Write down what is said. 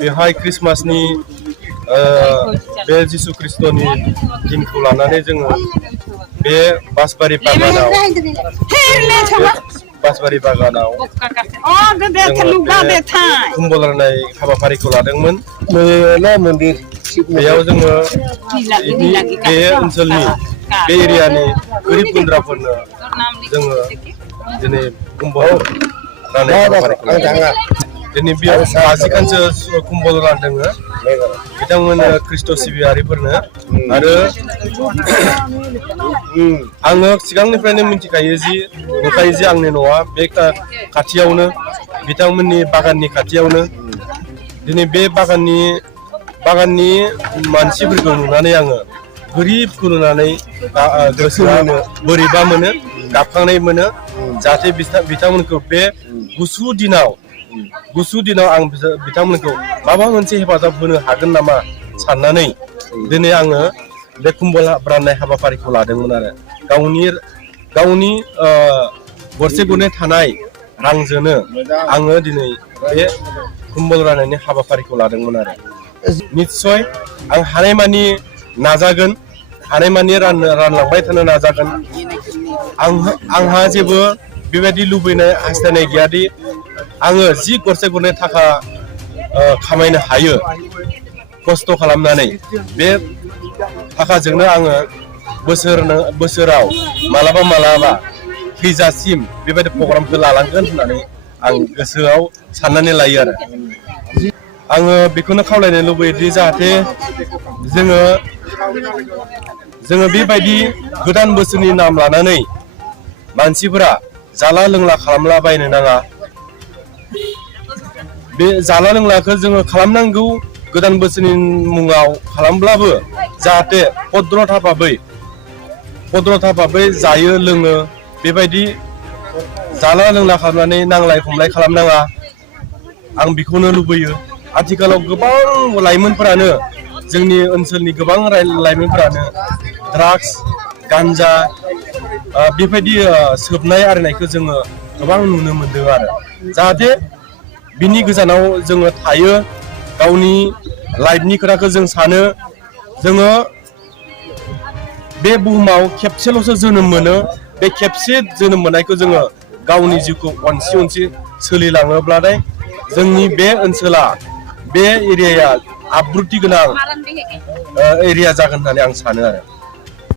बेहाय क्रिसमासनि बे जिसु ख्रिस्टनि दिनखौ लानानै जोङो बे बासबारि बागानाव खमबल राननाय हाबाफारिखौ लादोंमोन। बेयाव जोङो बे ओनसोलनि बे एरियानि गोरिब गुन्द्राफोरनो जोङो दिनै खमबल राननाय हाबाफारिखौ लादों। दिनै बेयाव 50 खानसो खमबल रानदों बिथांमोन ख्रिस्ट' सिबियारिफोरनो। आरो आङो सिगांनिफ्रायनो मिथिखायो नुखायो जि आंनि न'आ बे खाथियावनो बिथांमोननि बागाननि खाथियावनो। दिनै बे बागाननि मानसिफोरखौ नुनानै आङो गोरिबखौ नुनानै गोसोआ बोरैबा मोनो, गाबखांनाय मोनो। जाहाथे बिथांमोनखौ बे गुसु दिनाव आं बिथांमोनखौ माबा मोनसे हेफाजाब होनो हागोन नामा साननानै दिनै आङो बे खमबल राननाय हाबाफारिखौ लादोंमोन। आरो गावनि गरसे गरनै थानाय रांजोंनो आङो दिनै बे खमबल राननायनि हाबाफारिखौ लादोंमोन। आरो निस्सय आं हानायमानि नाजागोन, हानायमानि रानलांबाय थानो नाजागोन। आंहा जेबो बेबायदि लुबैनाय हास्थायनाय गैयादि आङो जि गरसे गरनै थाखा खामायनो हायो खस्थ' खालामनानै बे थाखाजोंनो आङो बोसोराव मालाबा थैजासिम बेबायदि प्रग्रामखौ लालांगोन होननानै आं गोसोआव साननानै लायो। आरो आङो बेखौनो खावलायनो लुबैयोदि जाहाथे जोङो बेबायदि गोदान बोसोरनि नाम लानानै मानसिफोरा जाला लोंला खालामलाबायनो नाङा। बे जाला लोंलाखौ जोङो खालामनांगौ गोदान बोसोरनि मुङाव खालामब्लाबो जाहाथे भद्रथा भाबै जायो लोङो बेबायदि जाला लोंला खालामनानै नांलाय खमलाय खालामनाङा। आं बेखौनो लुबैयो। आथिखालाव गोबां लाइमोनफोरानो जोंनि ओनसोलनि गोबां लाइमोनफोरानो ड्राग्स गान्जा बेबायदि सोबनाय आरिनायखौ जोङो गोबां नुनो मोनदों। आरो जाहाथे बिनि गोजानाव जोङो थायो, गावनि लाइफनि खोथाखौ जों सानो। जोङो बे बुहुमाव खेबसेल'सो जोनोम मोनो। बे खेबसे जोनोम मोननायखौ जोङो गावनि जिउखौ अनसि सोलिलाङोब्लाथाय जोंनि बे ओनसोला बे एरियाया आब्रुथि गोनां एरिया जागोन होननानै आं सानो। आरो